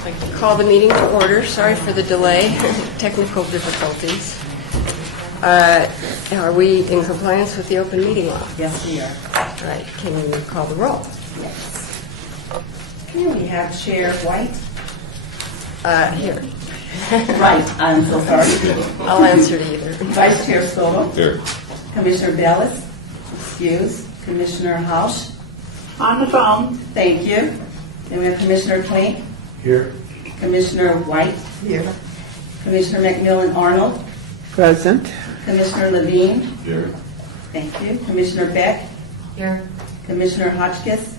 I'd like to call the meeting to order. Sorry for the delay, technical difficulties. Are we in compliance with the open meeting law? Yes, we are. All right, can you call the roll? Yes. Okay, we have Chair White. Here. Right, I'm so sorry. I'll answer to either. Vice Chair Solo. Here. Commissioner Bellis. Excuse. Commissioner Hausch. On the phone. Thank you. Then we have Commissioner Klink. Here. Commissioner White. Here. Commissioner McMillan Arnold. Present. Commissioner Levine. Here. Thank you. Commissioner Beck. Here. Commissioner Hotchkiss.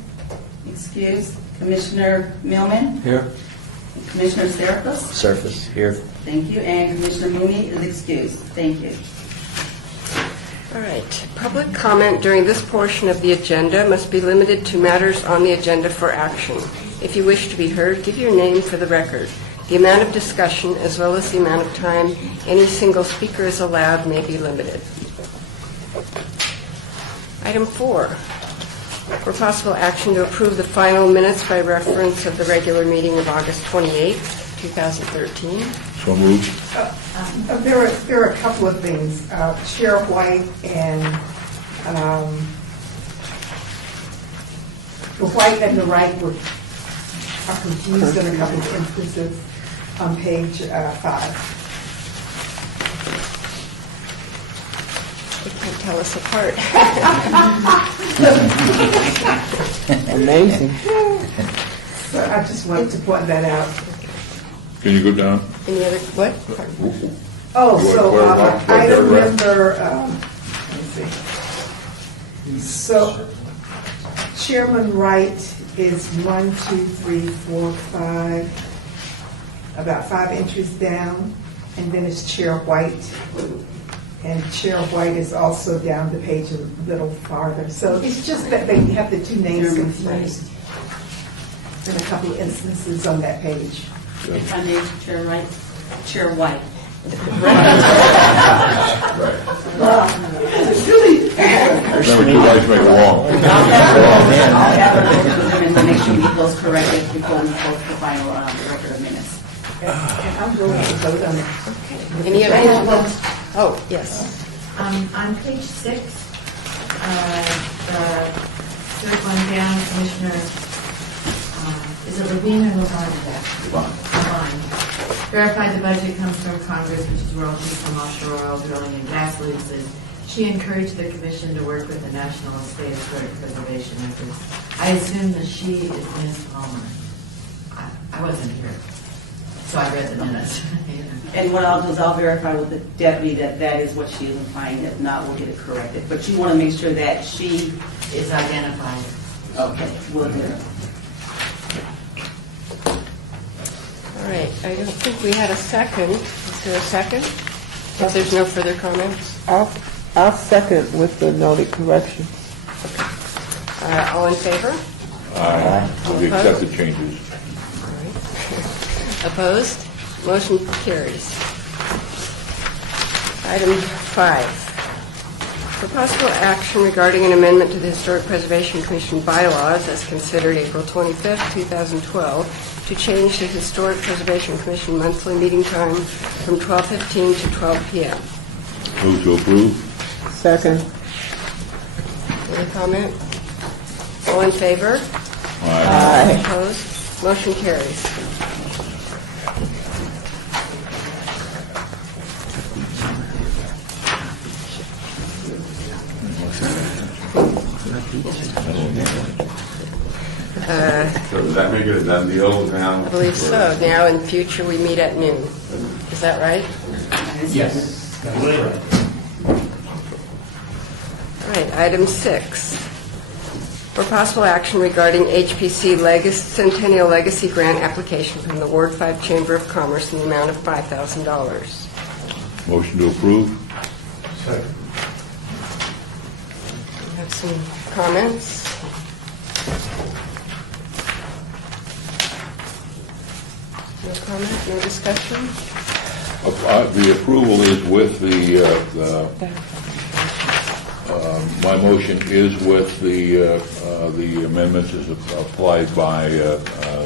Excuse. Commissioner Millman. Here. Commissioner Serapis. Surface. Here. Thank you. And Commissioner Mooney is excused. Thank you. All right. Public comment during this portion of the agenda must be limited to matters on the agenda for action. If you wish to be heard, give your name for the record. The amount of discussion, as well as the amount of time any single speaker is allowed, may be limited. Item 4, for possible action to approve the final minutes by reference of the regular meeting of August 28, 2013. So moved. There are a couple of things. Chair White and the White and the Wright are confused in a couple of instances on page 5. They can't tell us apart. Amazing. So I just wanted to point that out. Can you go down? Any other, what? Oh, You so want to clarify? item Paragraph? number, let's see. So Chairman Wright is 1, 2, 3, 4, 5, about 5 entries down, and then it's Chair White. And Chair White is also down the page a little farther. So it's just that they have the two names confused in a couple of instances on that page. If I may, Chair White. Chair White. Never two guys make a wrong. I'll have her go through them and to make sure we get those corrected before we post the final record of minutes. And I'm going to vote on it. Any other? Oh, yes. On page 6, the third one down, Commissioner, is it Levine or Levine? Levine. Verified the budget comes from Congress, which is royalties from offshore oil drilling and gas leases. She encouraged the Commission to work with the National Estate Historic Preservation efforts. I assume that she is Ms. Palmer. I wasn't here, so I read the minutes. And what I'll do is I'll verify with the deputy that that is what she is implying. If not, we'll get it corrected. But you want to make sure that she Is identified. Okay, we'll do it. All right. I don't think we had a second. Is there a second? If there's no further comments? I'll second with the noted correction. All in favor? Aye. We accept the changes. All right. Opposed? Motion carries. Item 5. For possible action regarding an amendment to the Historic Preservation Commission bylaws as considered April 25th, 2012, to change the Historic Preservation Commission monthly meeting time from 12:15 to 12 p.m. Move to approve. Second. Any comment? All in favor? Aye. Opposed? Motion carries. So does that make it a done deal now? I believe so. Now in future we meet at noon. Is that right? Yes. All right, item 6. For possible action regarding HPC Centennial Legacy Grant application from the Ward 5 Chamber of Commerce in the amount of $5,000. Motion to approve. We have some comments. No comment, no discussion? The approval is with my motion is with the amendments as applied by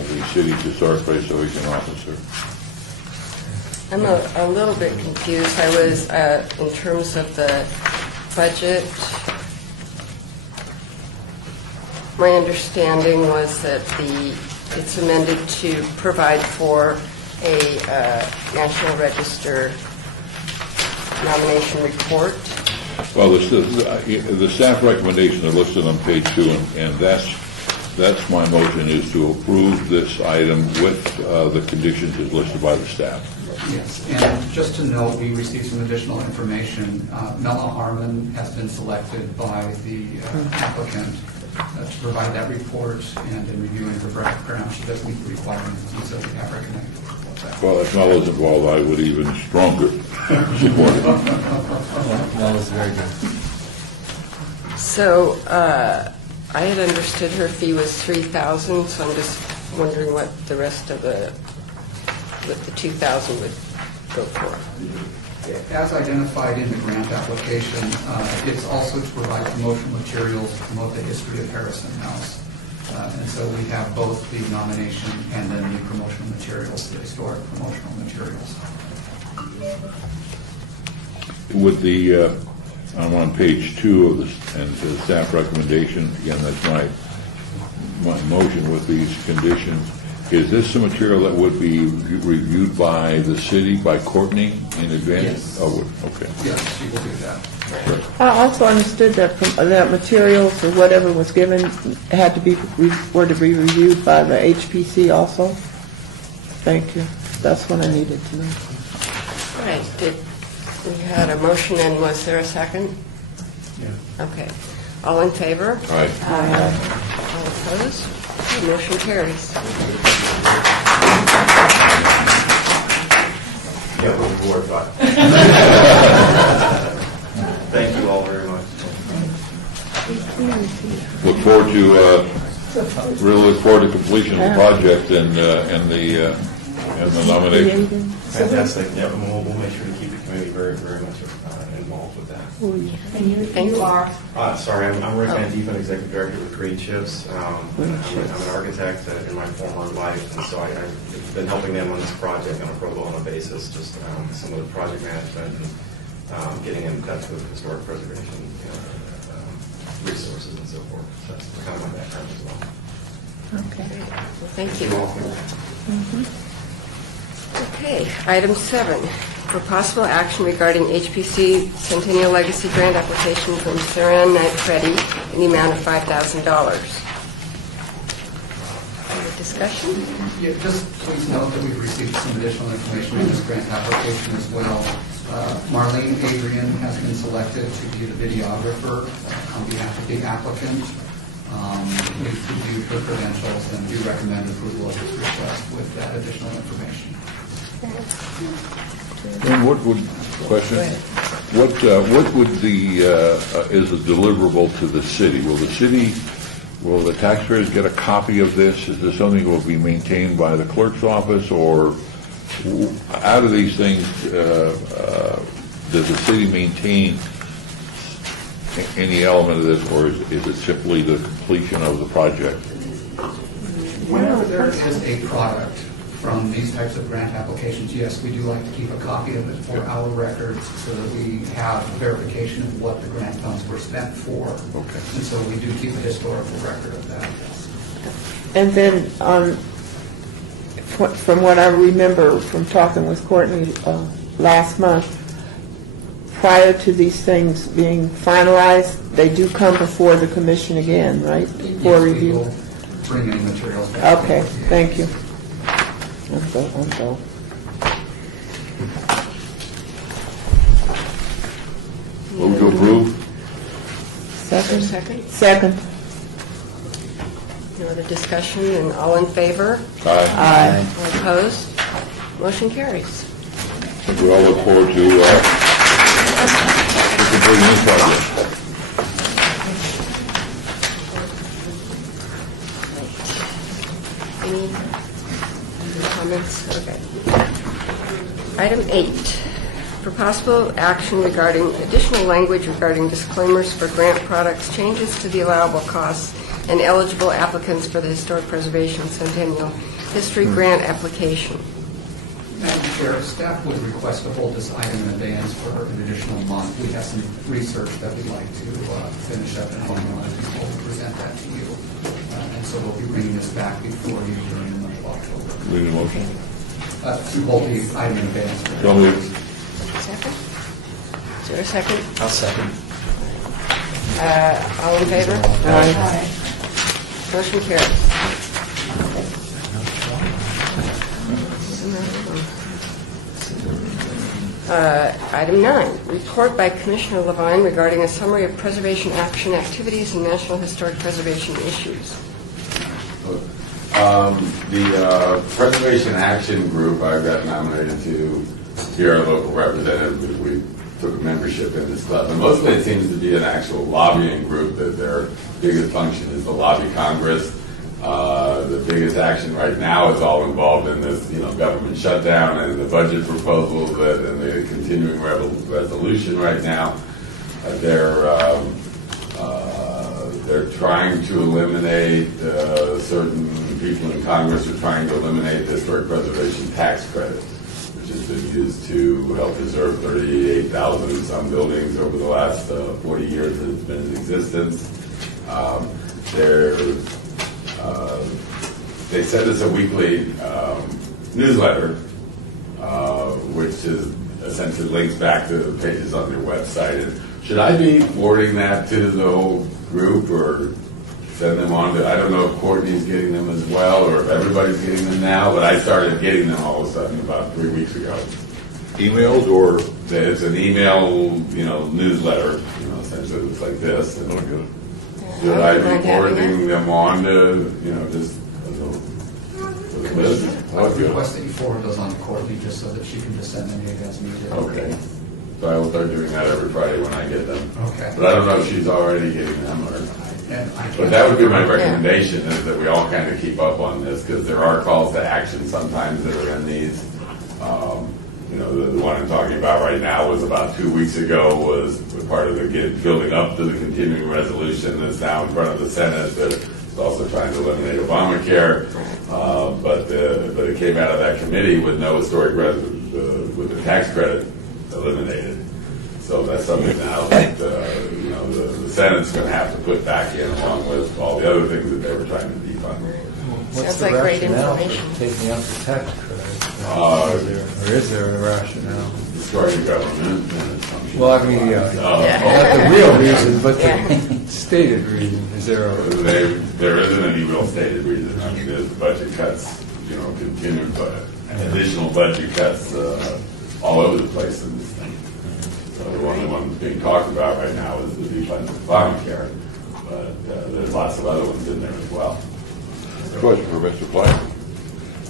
the city's historic preservation officer. I'm a little bit confused. I was, in terms of the budget, my understanding was that it's amended to provide for a National Register nomination report. Well, the staff recommendations are listed on page 2, and that's my motion, is to approve this item with the conditions as listed by the staff. Yes, and just to note, we received some additional information. Mela Harmon has been selected by the applicant to provide that report, and in reviewing her background, she does meet the requirements, and so we have recommended that. Well, if Mela's involved, I would even stronger support it. That was very good. So I had understood her fee was $3,000, so I'm just wondering what the rest of the 2,000 would go for. As identified in the grant application, it's also to provide promotional materials to promote the history of Harrison House. And so we have both the nomination and then the promotional materials, the historic promotional materials. With I'm on page 2 of the staff recommendation. Again, that's my motion with these conditions. Is this the material that would be reviewed by the city, by Courtney in advance? Yes. Oh, okay. Yes, she will do that. I also understood that that materials or whatever was given had to be were to be reviewed by the HPC also. Thank you. That's what I needed to know. All right. We had a motion, and was there a second? Yeah. Okay. All in favor? All right. All opposed? Okay, motion carries. Yeah, with the board, but thank you all very much. Look forward to really look forward to completion of the project and the nomination. Fantastic. Yeah, and we'll make sure to keep the committee very, very much involved with that. And you are? Sorry, I'm Rick Van Diepen, Executive Director with Green Chips. I'm an architect in my former life, and so I've been helping them on this project on a pro bono basis, just some of the project management and getting in touch with historic preservation resources and so forth. So that's kind of my background as well. Okay. Well, thank you. Okay, item 7, for possible action regarding HPC Centennial Legacy Grant application from Saran Nitretti in the amount of $5,000. Any discussion? Yeah, just please note that we've received some additional information in this grant application as well. Marlene Adrian has been selected to be the videographer on behalf of the applicant. We've reviewed her credentials and do recommend approval of this request with that additional information. And what would is a deliverable to the city? Will the taxpayers get a copy of this? Is this something that will be maintained by the clerk's office, or out of these things, does the city maintain any element of this, or is it simply the completion of the project? Whenever there is a product from these types of grant applications, yes, we do like to keep a copy of it for our records so that we have verification of what the grant funds were spent for. Okay. And so we do keep a historical record of that. And then, from what I remember from talking with Courtney last month, prior to these things being finalized, they do come before the commission again, right? For Yes, we review. will bring any materials back. Okay, thank you. I'm go. Move to approve? Second? Second? Second. No other discussion, and all in favor? Aye. Aye. All opposed? Motion carries. We all look forward to completing this project. Any comments? Okay. Item 8, for possible action regarding additional language regarding disclaimers for grant products, changes to the allowable costs, and eligible applicants for the Historic Preservation Centennial History Grant application. Madam Chair, staff would request to hold this item in advance for an additional month. We have some research that we'd like to finish up and finalize before we present that to you. And so we'll be bringing this back before you during the month of October. Need a motion? To hold the item in advance. So moved. Second? Is there a second? I'll second. All in favor? Aye. Motion carries. Item 9, report by Commissioner Levine regarding a summary of preservation action activities and National Historic Preservation issues. The Preservation Action Group, I got nominated to be our local representative because we took membership in this club. And mostly it seems to be an actual lobbying group that their biggest function is to lobby Congress. The biggest action right now is all involved in this, government shutdown and the budget proposals and the continuing resolution right now. They're trying to eliminate certain people in Congress are trying to eliminate the historic preservation tax credit, which has been used to help preserve 38,000 some buildings over the last 40 years that it's been in existence. They send us a weekly newsletter, which is essentially links back to the pages on their website. And should I be forwarding that to the whole group or send them on to, I don't know if Courtney's getting them as well or if everybody's getting them now, but I started getting them all of a sudden about 3 weeks ago. Emails or? It's an email, newsletter, essentially looks like this. And should I be forwarding them on to, just a list? I would request that you forward those on to Courtney just so that she can just send them to you as needed. Okay. So I will start doing that every Friday when I get them. Okay. But I don't know if she's already getting them or. And But that would be my recommendation is that we all kind of keep up on this because there are calls to action sometimes that are in these. The one I'm talking about right now was about 2 weeks ago was part of the building up to the continuing resolution that's now in front of the Senate that is also trying to eliminate Obamacare. But it came out of that committee with no historic with the tax credit eliminated. So that's something now that the Senate's going to have to put back in along with all the other things that they were trying to defund. What's Sounds the like great rationale information. for taking out the tax credit? Is there a rationale? Destroying the government. Well, I mean, not the real reason, but the stated reason. Is there a... There isn't any real stated reason. I mean, there's budget cuts, continued, but additional budget cuts all over the place in this thing. So the only one that's being talked about right now is the defund of Obamacare, but there's lots of other ones in there as well. Question for Mr. Flack.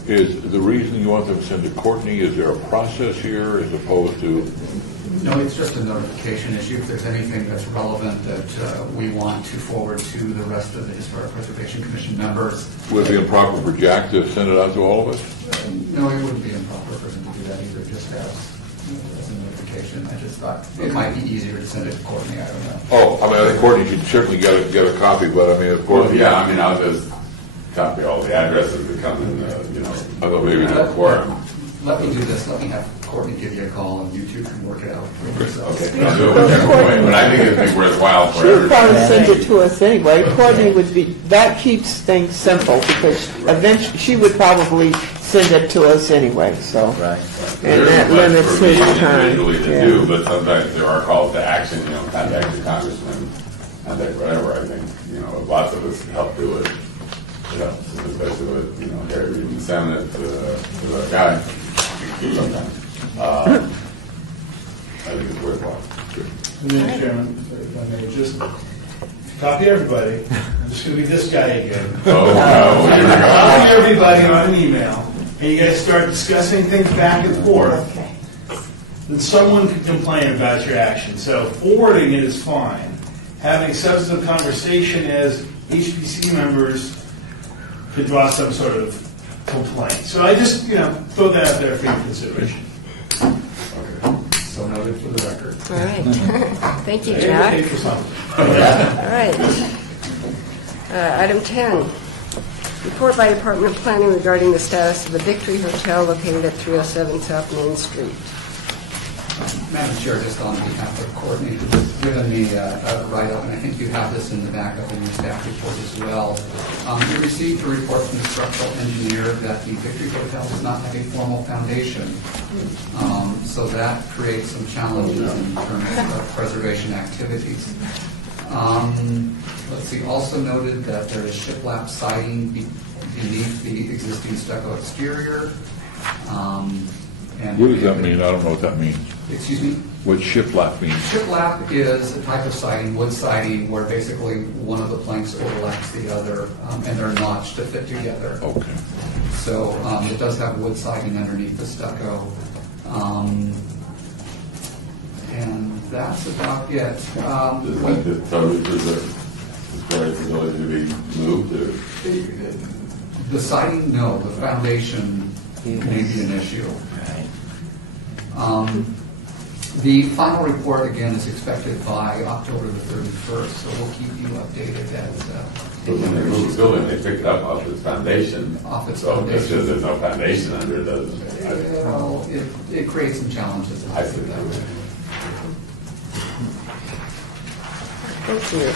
Is the reason you want them to send to Courtney, is there a process here as opposed to? No, it's just a notification issue. If there's anything that's relevant that we want to forward to the rest of the Historic Preservation Commission members. Would it be improper for Jack to send it out to all of us? No, it wouldn't be improper for him to do that either, just as a notification. I just thought it might be easier to send it to Courtney. I don't know. Oh, I mean, I think Courtney should certainly get a copy, but I mean, of course. Well, yeah, I mean, I'll just copy all the addresses that come in, although maybe not quorum. Let me do this. Let me have Courtney give you a call, and you two can work it out for yourselves. Okay, I'll do it whichever way, but I think it'd be worthwhile for She'll everybody. probably send it to us anyway. Courtney would be, that keeps things simple because eventually she would probably send it to us anyway, so. Right. And There's that much limits for me his time. individually to Yeah. do, but sometimes there are calls to action, contact the congressman, contact whatever, I think, lots of us help do it. Especially with, Harry Reid in the Senate, the guy, sometimes. I think it's worthwhile. Mr. Chairman, if I may, just copy everybody. I'm just going to be this guy again. Oh, no, here we go. Copy everybody on an email, and you guys start discussing things back and forth. Then someone could complain about your action. So forwarding it is fine. Having substantive conversation as HPC members could draw some sort of complaint. So I just, throw that out there for your consideration. So noted for the record. All right. Thank you, Pay Jack. for something. All right. Item 10, Report by Department of Planning regarding the status of the Victory Hotel located at 307 South Main Street. Madam Chair, just on behalf of Courtney, who's given me a write-up, and I think you have this in the backup in your staff report as well. We received a report from the structural engineer that the Victory Hotel does not have a formal foundation. So that creates some challenges in terms of preservation activities. Let's see, also noted that there is shiplap siding beneath the existing stucco exterior. What does that mean? I don't know what that means. Excuse me? What shiplap means? Shiplap is a type of siding, wood siding, where basically one of the planks overlaps the other, and they're notched to fit together. Okay. So it does have wood siding underneath the stucco. And that's about it. So is there ability to be moved or? The siding, no. The foundation may be an issue. The final report, again, is expected by October the 31st, so we'll keep you updated as When they move the building, they pick it up off its foundation. Off its so foundation. Just because there's no foundation under it doesn't. Well, it creates some challenges. I see that. Thank you.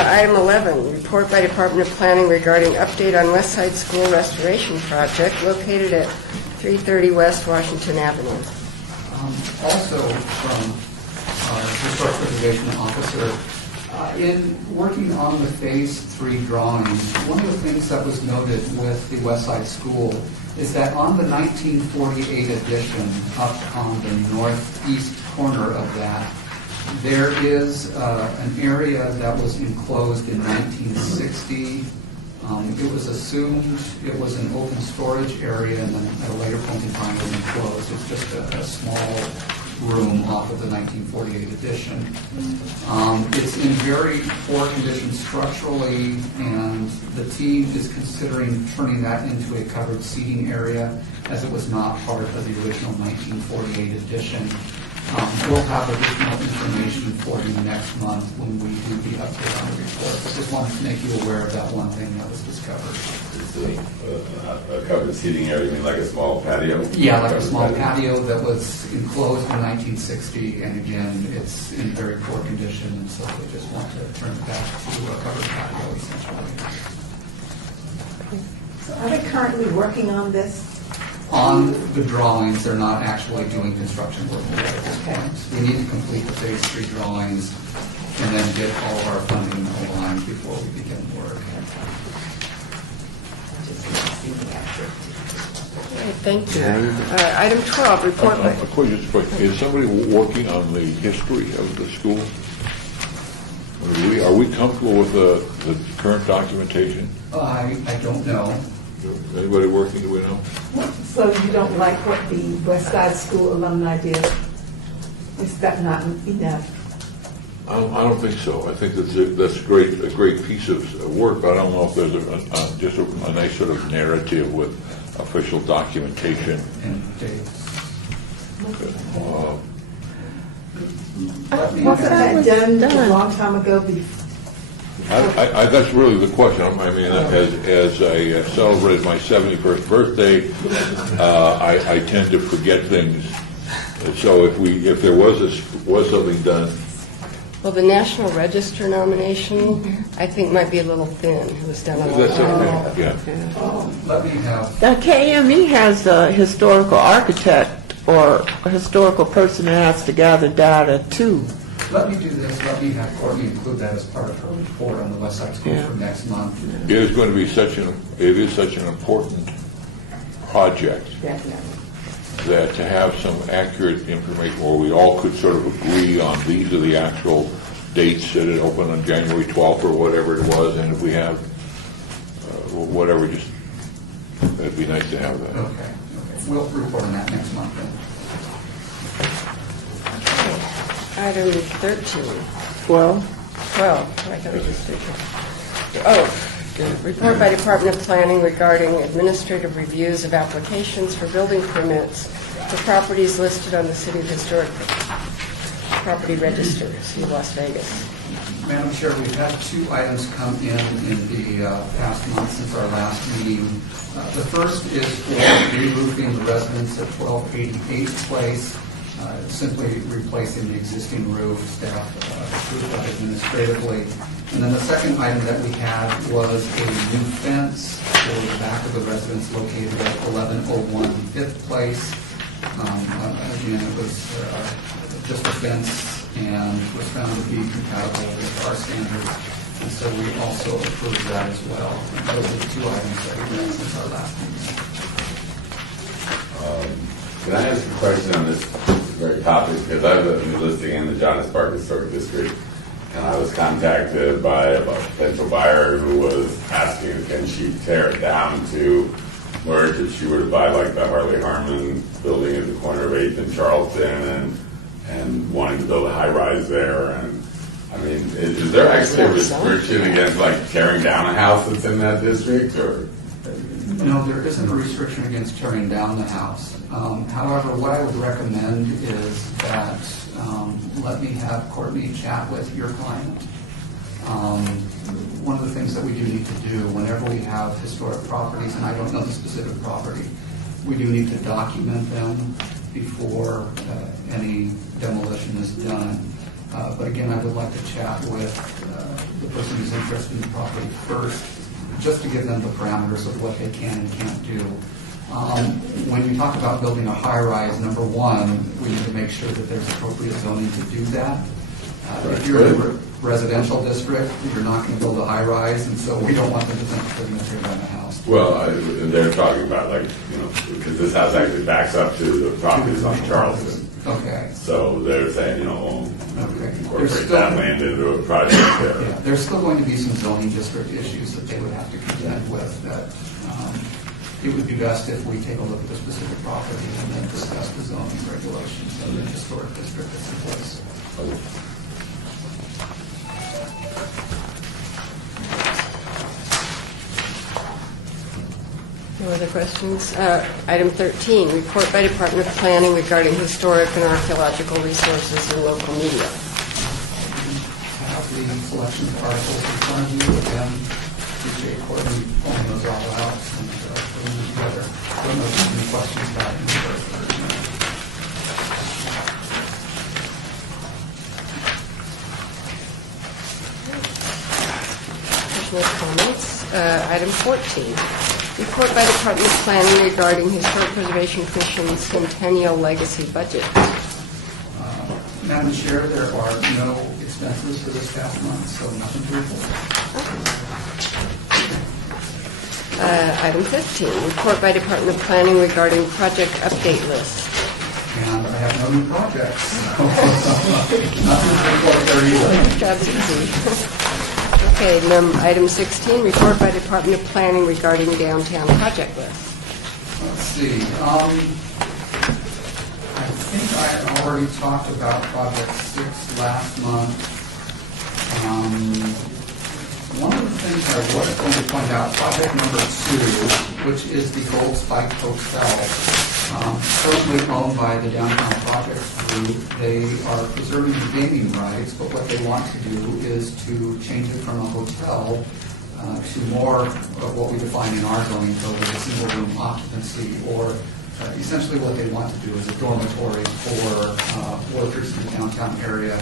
Item 11, report by Department of Planning regarding update on West Side School restoration project located at 330 West Washington Avenue. Also from our Historic Preservation Officer, in working on the Phase 3 drawings, one of the things that was noted with the West Side School is that on the 1948 edition, up on the northeast corner of that, there is an area that was enclosed in 1960. It was assumed it was an open storage area, and then at a later point in time it was enclosed. It's just a small room off of the 1948 edition. It's in very poor condition structurally, and the team is considering turning that into a covered seating area, as it was not part of the original 1948 edition. We'll have additional information for you next month when we do the update on the report. I just wanted to make you aware of that one thing that was discovered. It's a covered seating area, you mean like a small patio? Yeah, like a small patio that was enclosed in 1960, and again, it's in very poor condition, and so they just want to turn it back to a covered patio, essentially. So are they currently working on this? On the drawings, they're not actually doing construction work at this point. We need to complete the Phase 3 drawings and then get all of our funding aligned before we begin work. Okay, thank you. Item 12, report by... A question. Is somebody working on the history of the school? Are we comfortable with the current documentation? I don't know. Anybody working, do we know? So you don't like what the West Side School alumni did? Is that not enough? I don't think so. I think that's a great piece of work, but I don't know if there's just a nice sort of narrative with official documentation. And dates. Wasn't that done a long time ago before? That's really the question. I mean, as I celebrated my 71st birthday, I tend to forget things. So if there was something done. Well, the National Register nomination, I think, might be a little thin. It was done a long time ago. Yeah. Let me have. The KME has a historical architect or a historical person that has to gather data too. Let me do this. Let me have Courtney include that as part of her report on the West Side School for next month. It is going to be such an important project that to have some accurate information, or we all could sort of agree on these are the actual dates that it opened on January 12th or whatever it was, and if we have whatever, just it'd be nice to have that. Okay. We'll report on that next month then. Item 13. 12. I thought we just did that. Report by Department of Planning regarding administrative reviews of applications for building permits for properties listed on the City of Historic Property Register, City of Las Vegas. Madam Chair, we've had 2 items come in the past month since our last meeting. The first is for re-roofing the residence at 1288 Place, simply replacing the existing roof. Staff approved that administratively. And then the second item that we had was a new fence for the back of the residence located at 1101 5th Place. Again, it was just a fence and was found to be compatible with our standards. And so we also approved that as well. And those are the 2 items that we've had since our last meeting. Can I ask a question on this very topic? Because I have a new listing in the Jonas Park Historic District, and I was contacted by a potential buyer who was asking can she tear it down to merge if she were to buy like the Harley Harmon building at the corner of 8th and Charleston and wanting to build a high-rise there. And I mean, is there actually a restriction against like tearing down a house that's in that district, or? No, there isn't a restriction against tearing down the house. However, what I would recommend is that let me have Courtney chat with your client. One of the things that we do need to do whenever we have historic properties, and I don't know the specific property, we do need to document them before any demolition is done. But again, I would like to chat with the person who's interested in the property first, just to give them the parameters of what they can and can't do. When you talk about building a high-rise, number one, we need to make sure that there's appropriate zoning to do that. If you're in a residential district, you're not going to build a high-rise, and so we don't want them to think that they're going to tear down the house. Well, they're talking about like, because this house actually backs up to the properties on Charleston. Okay. So they're saying, incorporate still, that land into a project there. Yeah, there's still going to be some zoning district issues that they would have to contend with. That it would be best if we take a look at the specific property and then discuss the zoning regulations of the historic district that's in place. No other questions? Item 13, report by Department of Planning regarding historic and archaeological resources in local media. Have the selection of articles in front of you. Again, appreciate Courtney pulling those all out and putting them together. I don't know if there's any questions about it in the first version. There's no comments. Item 14. Report by Department of Planning regarding Historic Preservation Commission's Centennial Legacy Budget. Madam Chair, there are no expenses for this past month, so nothing to report. Item 15. Report by Department of Planning regarding project update list. And I have no new projects. Nothing to report there either. Job's easy. Okay, item 16, report by Department of Planning regarding downtown project list. Let's see. I think I had already talked about Project 6 last month. One of the things I was going to point out, project number 2, which is the Gold Spike Hotel, currently owned by the Downtown Projects Group. They are preserving the gaming rights, but what they want to do is to change it from a hotel to more of what we define in our zoning code as a single room occupancy, or essentially what they want to do is a dormitory for workers in the downtown area,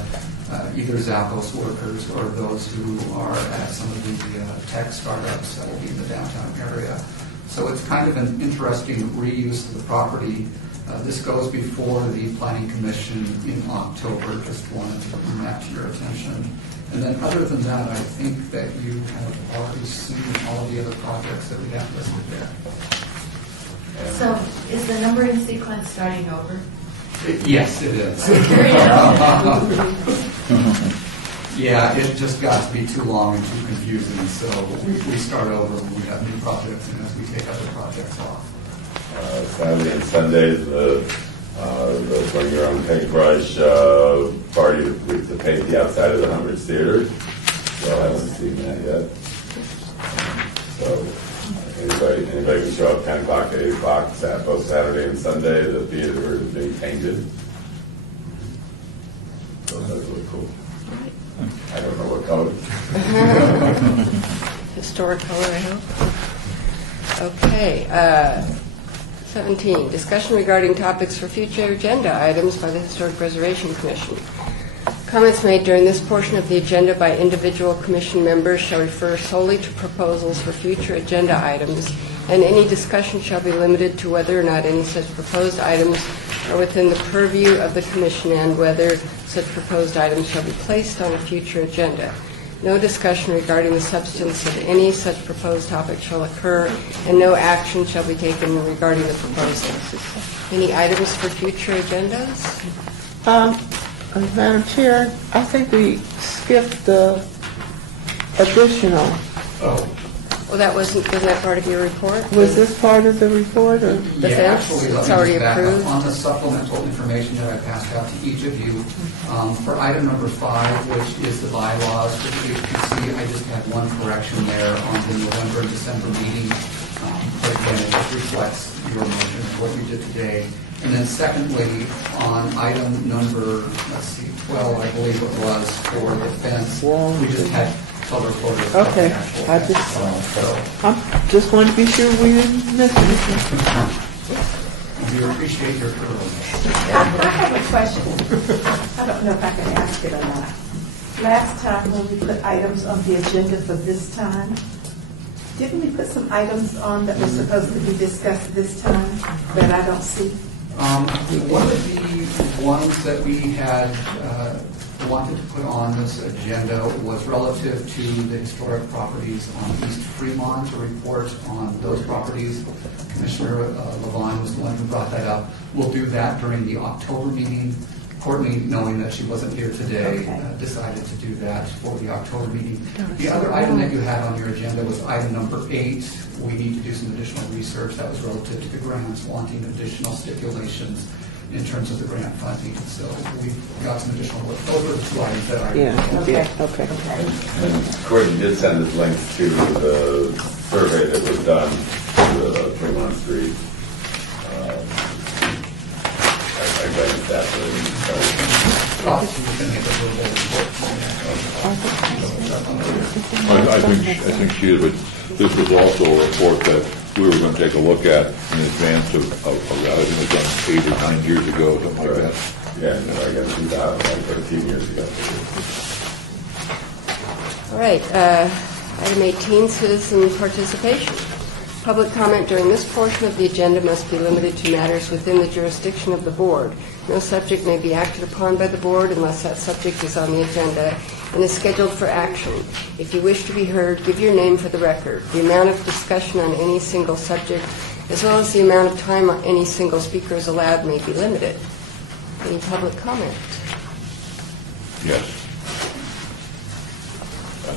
either Zappos workers or those who are at some of the tech startups that will be in the downtown area. So it's kind of an interesting reuse of the property. This goes before the Planning Commission in October. Just wanted to bring that to your attention. And then other than that, I think that you have already seen all of the other projects that we have listed there. So is the numbering sequence starting over? Yes, it is. Yeah, it just got to be too long and too confusing, so we start over when we have new projects and as we take other projects off. Saturday and Sundays, the Bring Your Own Paintbrush party to paint the outside of the Humbridge Theater. So I haven't seen that yet. So anybody can show up 10 o'clock to 8 o'clock, both Saturday and Sunday. The theater is being painted. So that's really cool. I don't know what color. Historic color, I hope. Okay. 17, discussion regarding topics for future agenda items by the Historic Preservation Commission. Comments made during this portion of the agenda by individual commission members shall refer solely to proposals for future agenda items, and any discussion shall be limited to whether or not any such proposed items are within the purview of the commission and whether such proposed items shall be placed on a future agenda. No discussion regarding the substance of any such proposed topic shall occur, and no action shall be taken regarding the proposals. Any items for future agendas? Madam Chair, I think we skipped the additional. Well, wasn't that part of your report? Was this part of the report, or? The fence? Actually, It's let me already just back up. approved? On the supplemental information that I passed out to each of you, for item number 5, which is the bylaws for the HPC, I just had one correction there on the November and December meeting. But again, it just reflects your motion, what you did today. And then secondly, on item number, 12, I believe it was, for the fence, we just had color coded. Okay, I just wanted to be sure we didn't miss anything. We appreciate your thoroughness. I have a question. I don't know if I can ask it or not. Last time when we put items on the agenda for this time, didn't we put some items on that were supposed to be discussed this time that I don't see? One of the ones that we had wanted to put on this agenda was relative to the historic properties on East Fremont, to report on those properties. Commissioner Levon was the one who brought that up. We'll do that during the October meeting. Courtney, knowing that she wasn't here today, decided to do that for the October meeting. The other item that you had on your agenda was item number 8. We need to do some additional research. That was relative to the grants, wanting additional stipulations in terms of the grant funding. So we've got some additional work. Those are the 2 items that I... Okay. And Courtney did send us links to the survey that was done to the Fremont Street. I read that. I think she is, but this was also a report that we were going to take a look at in advance of that. I think it was done 8 or 9 years ago, something like that. Yeah, no, I guess 13 years ago. All right. Item 18, citizen participation. Public comment during this portion of the agenda must be limited to matters within the jurisdiction of the board. No subject may be acted upon by the board unless that subject is on the agenda and is scheduled for action. If you wish to be heard, give your name for the record. The amount of discussion on any single subject, as well as the amount of time any single speaker is allowed, may be limited. Any public comment? Yes.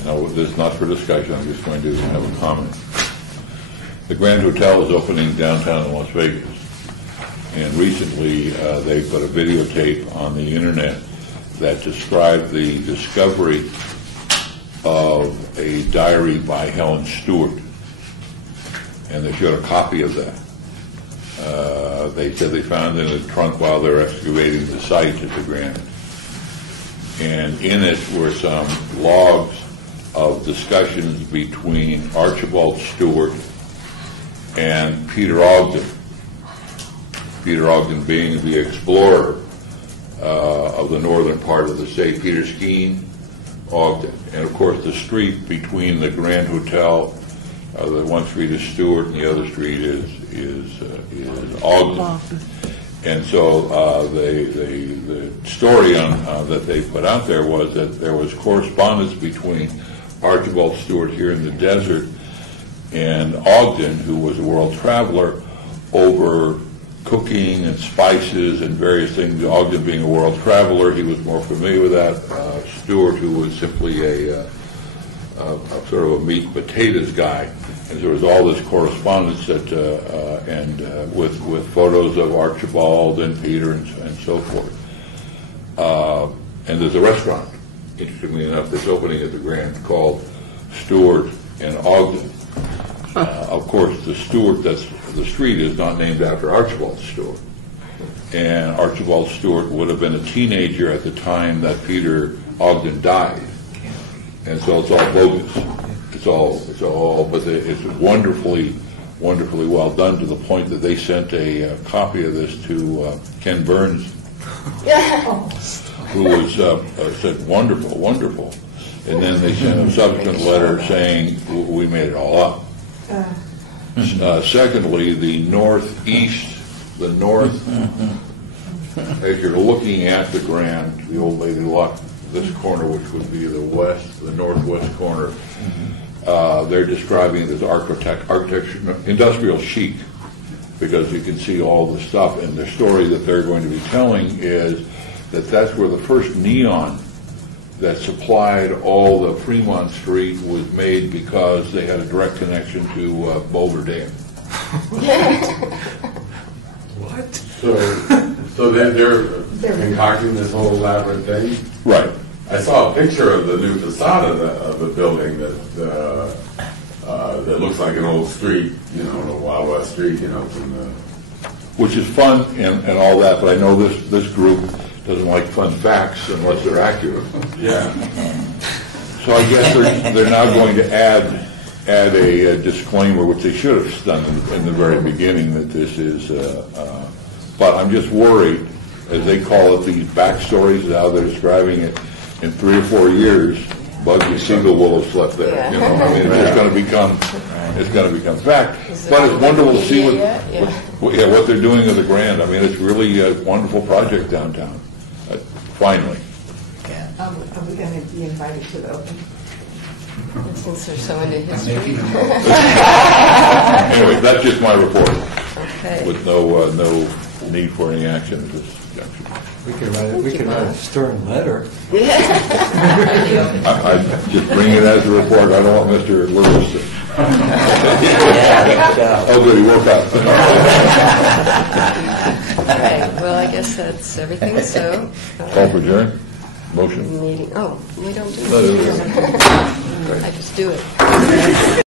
No, this is not for discussion. I'm just going to have a comment. The Grand Hotel is opening downtown in Las Vegas. And recently, they put a videotape on the internet that described the discovery of a diary by Helen Stewart. And they showed a copy of that. They said they found it in a trunk while they were excavating the site at the Grand. And in it were some logs of discussions between Archibald Stewart and Peter Ogden. Peter Ogden being the explorer of the northern part of the state, Peter Skeen Ogden. And of course the street between the Grand Hotel, the one street is Stewart and the other street is Ogden. And so the story that they put out there was that there was correspondence between Archibald Stewart here in the desert and Ogden, who was a world traveler, over cooking and spices and various things. Ogden being a world traveler, he was more familiar with that. Stewart, who was simply a sort of a meat and potatoes guy. And there was all this correspondence that, with photos of Archibald and Peter and so forth. And there's a restaurant, interestingly enough, that's opening at the Grand called Stewart and Ogden. Of course, the Stewart, the street is not named after Archibald Stewart. And Archibald Stewart would have been a teenager at the time that Peter Ogden died. And so it's all bogus. It's all, but it's wonderfully well done, to the point that they sent a copy of this to Ken Burns, who was said wonderful. And then they sent a subsequent letter saying we made it all up. Secondly, the north, as you're looking at the Grand, the Old Lady Luck, this corner, which would be the northwest corner, they're describing it as architecture, industrial chic, because you can see all the stuff. And the story that they're going to be telling is that that's where the first neon that supplied all the Fremont Street was made, because they had a direct connection to Boulder Dam. What? So they're concocting this whole elaborate thing? Right. I saw a picture of the new facade of the building that looks like an old street, a Wild West street, from the... Which is fun and all that, but I know this group doesn't like fun facts unless they're accurate. Yeah. So I guess they're now going to add a disclaimer, which they should have done in the very beginning, that this is. But I'm just worried, as they call it, these backstories, how they're describing it. In 3 or 4 years, Bugsy Siegel will have slept there. It's going to become fact. But it's wonderful to see what they're doing with the Grand. It's really a wonderful project downtown. Finally. Are we going to be invited to the opening? Since they're so into history. Anyway, that's just my report. Okay. With no need for any action at this junction. We could write a stern letter. I just bring it as a report. I don't want Mr. Lewis to... Oh, good, he woke up. Okay, well, I guess that's everything, so... Call for adjourn? Motion? Meeting, we don't do it. I just do it.